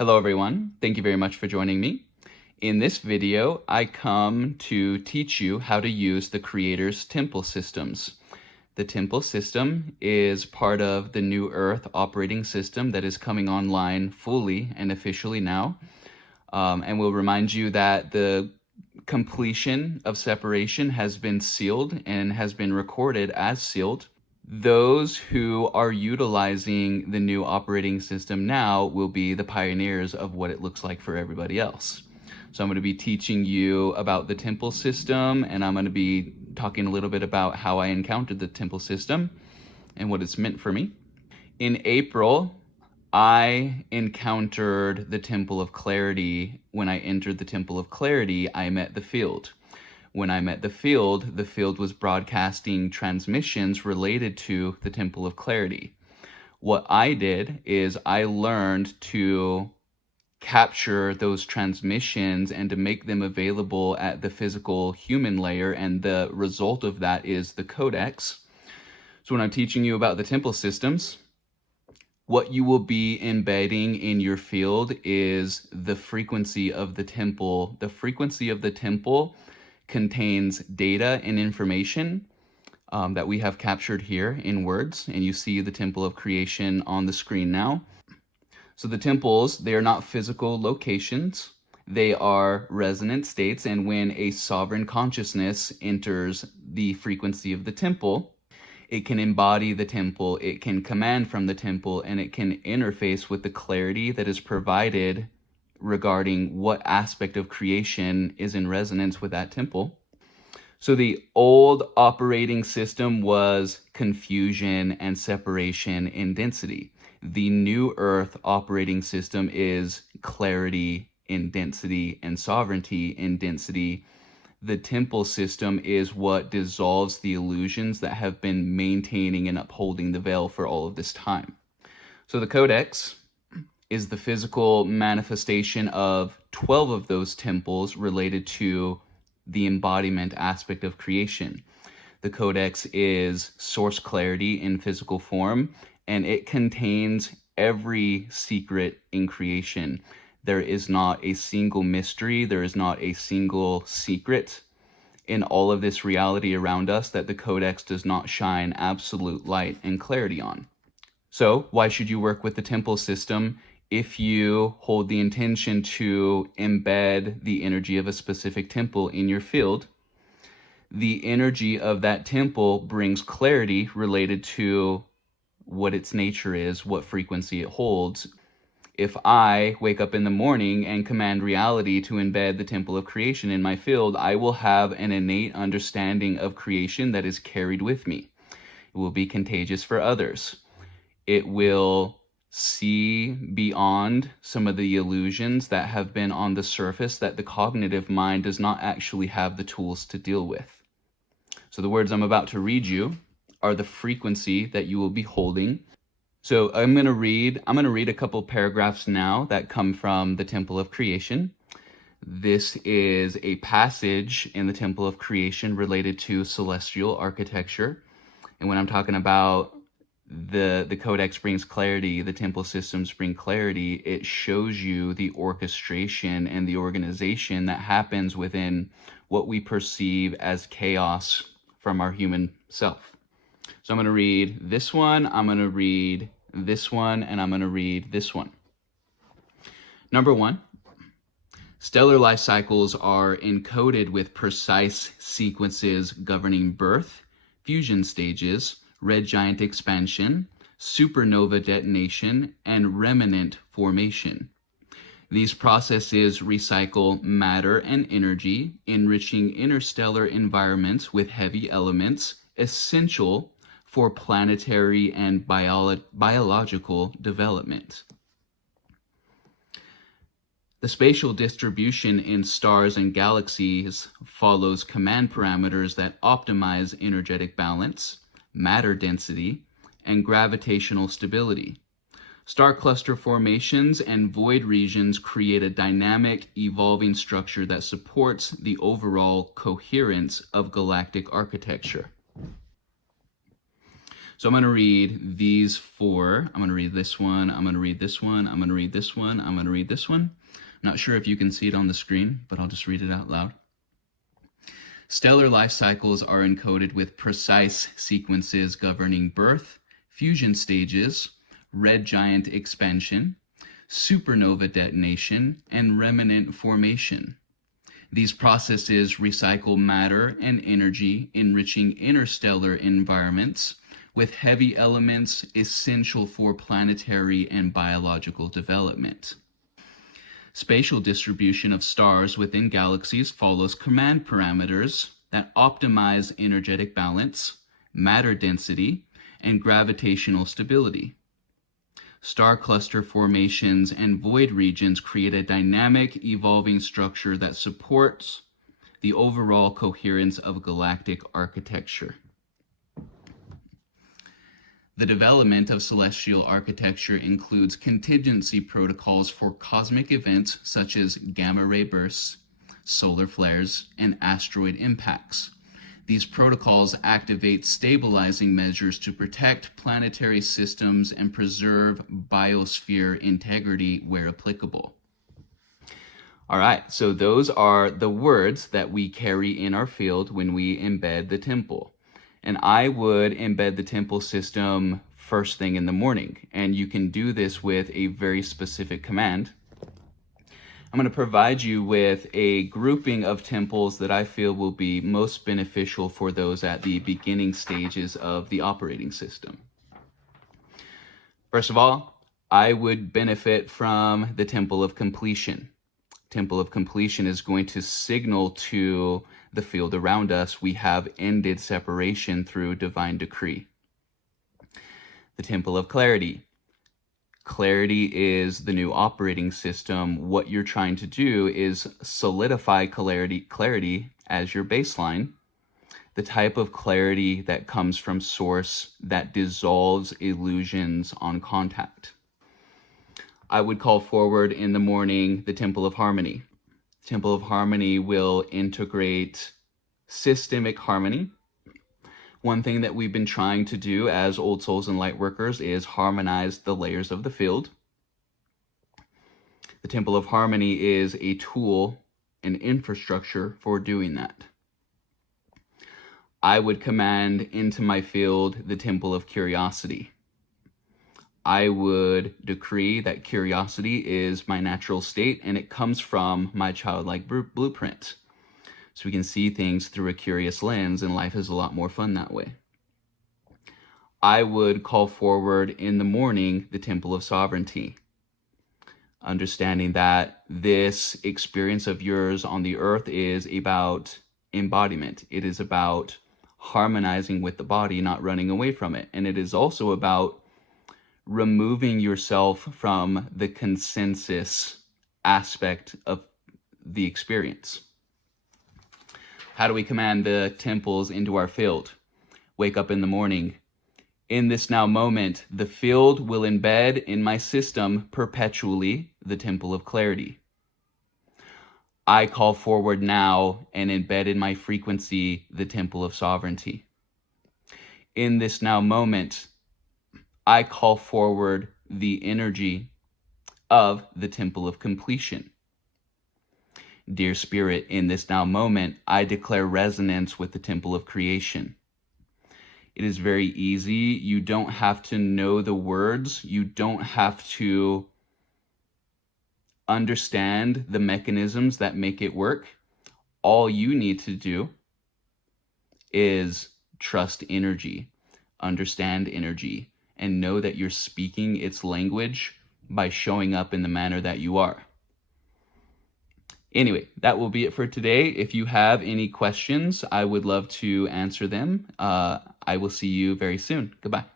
Hello everyone, thank you very much for joining me. In this video, I come to teach you how to use the Creator's temple systems. The temple system is part of the New Earth operating system that is coming online fully and officially now. And we'll remind you that the completion of separation has been sealed and has been recorded as sealed. Those who are utilizing the new operating system now will be the pioneers of what it looks like for everybody else. So I'm going to be teaching you about the temple system, and I'm going to be talking a little bit about how I encountered the temple system and what it's meant for me. In April, I encountered the Temple of Clarity. When I entered the Temple of Clarity, I met the field. When I met the field was broadcasting transmissions related to the Temple of Clarity. What I did is I learned to capture those transmissions and to make them available at the physical human layer, and the result of that is the Codex. So when I'm teaching you about the temple systems, what you will be embedding in your field is the frequency of the temple. The frequency of the temple contains data and information that we have captured here in words, and you see the temple of creation on the screen now. So the temples, they are not physical locations. They are resonant states, and when a sovereign consciousness enters the frequency of the temple, it can embody the temple, it can command from the temple, and it can interface with the clarity that is provided regarding what aspect of creation is in resonance with that temple. So the old operating system was confusion and separation in density. The new earth operating system is clarity in density and sovereignty in density. The temple system is what dissolves the illusions that have been maintaining and upholding the veil for all of this time. So the Codex is the physical manifestation of 12 of those temples related to the embodiment aspect of creation. The Codex is source clarity in physical form, and it contains every secret in creation. There is not a single mystery, there is not a single secret in all of this reality around us that the Codex does not shine absolute light and clarity on. So why should you work with the temple system if you hold the intention to embed the energy of a specific temple in your field? The energy of that temple brings clarity related to what its nature is, what frequency it holds. If I wake up in the morning and command reality to embed the temple of creation in my field, I will have an innate understanding of creation that is carried with me. It will be contagious for others. It will see beyond some of the illusions that have been on the surface that the cognitive mind does not actually have the tools to deal with. So the words I'm about to read you are the frequency that you will be holding. So I'm going to read a couple paragraphs now that come from the Temple of Creation. This is a passage in the Temple of Creation related to celestial architecture. And when I'm talking about the Codex brings clarity, the temple systems bring clarity, it shows you the orchestration and the organization that happens within what we perceive as chaos from our human self. So I'm going to read this one, I'm going to read this one, and I'm going to read this one. Number 1, stellar life cycles are encoded with precise sequences governing birth, fusion stages, red giant expansion, supernova detonation, and remnant formation. These processes recycle matter and energy, enriching interstellar environments with heavy elements essential for planetary and biological development. The spatial distribution in stars and galaxies follows command parameters that optimize energetic balance, matter density, and gravitational stability. Star cluster formations and void regions create a dynamic, evolving structure that supports the overall coherence of galactic architecture. So I'm going to read these four. I'm going to read this one. I'm going to read this one. I'm going to read this one. I'm going to read this one. I'm not sure if you can see it on the screen, but I'll just read it out loud. Stellar life cycles are encoded with precise sequences governing birth, fusion stages, red giant expansion, supernova detonation, and remnant formation. These processes recycle matter and energy, enriching interstellar environments with heavy elements essential for planetary and biological development. Spatial distribution of stars within galaxies follows command parameters that optimize energetic balance, matter density, and gravitational stability. Star cluster formations and void regions create a dynamic, evolving structure that supports the overall coherence of galactic architecture. The development of celestial architecture includes contingency protocols for cosmic events such as gamma-ray bursts, solar flares, and asteroid impacts. These protocols activate stabilizing measures to protect planetary systems and preserve biosphere integrity where applicable. All right, so those are the words that we carry in our field when we embed the temple. And I would embed the temple system first thing in the morning. And you can do this with a very specific command. I'm going to provide you with a grouping of temples that I feel will be most beneficial for those at the beginning stages of the operating system. First of all, I would benefit from the Temple of Completion. Temple of Completion is going to signal to the field around us we have ended separation through divine decree. The Temple of Clarity. Clarity is the new operating system. What you're trying to do is solidify clarity as your baseline, the type of clarity that comes from source that dissolves illusions on contact. I would call forward in the morning the Temple of Harmony. Temple of Harmony will integrate systemic harmony. One thing that we've been trying to do as old souls and light workers is harmonize the layers of the field. The Temple of Harmony is a tool, an infrastructure for doing that. I would command into my field the Temple of Curiosity. I would decree that curiosity is my natural state and it comes from my childlike blueprint. So we can see things through a curious lens and life is a lot more fun that way. I would call forward in the morning the Temple of Sovereignty. Understanding that this experience of yours on the earth is about embodiment. It is about harmonizing with the body, not running away from it. And it is also about removing yourself from the consensus aspect of the experience. How do we command the temples into our field? Wake up in the morning. In this now moment, the field will embed in my system perpetually the Temple of Clarity. I call forward now and embed in my frequency the Temple of Sovereignty. In this now moment, I call forward the energy of the Temple of Completion. Dear Spirit, in this now moment, I declare resonance with the Temple of Creation. It is very easy. You don't have to know the words. You don't have to understand the mechanisms that make it work. All you need to do is trust energy, understand energy, and know that you're speaking its language by showing up in the manner that you are. Anyway, that will be it for today. If you have any questions, I would love to answer them. I will see you very soon. Goodbye.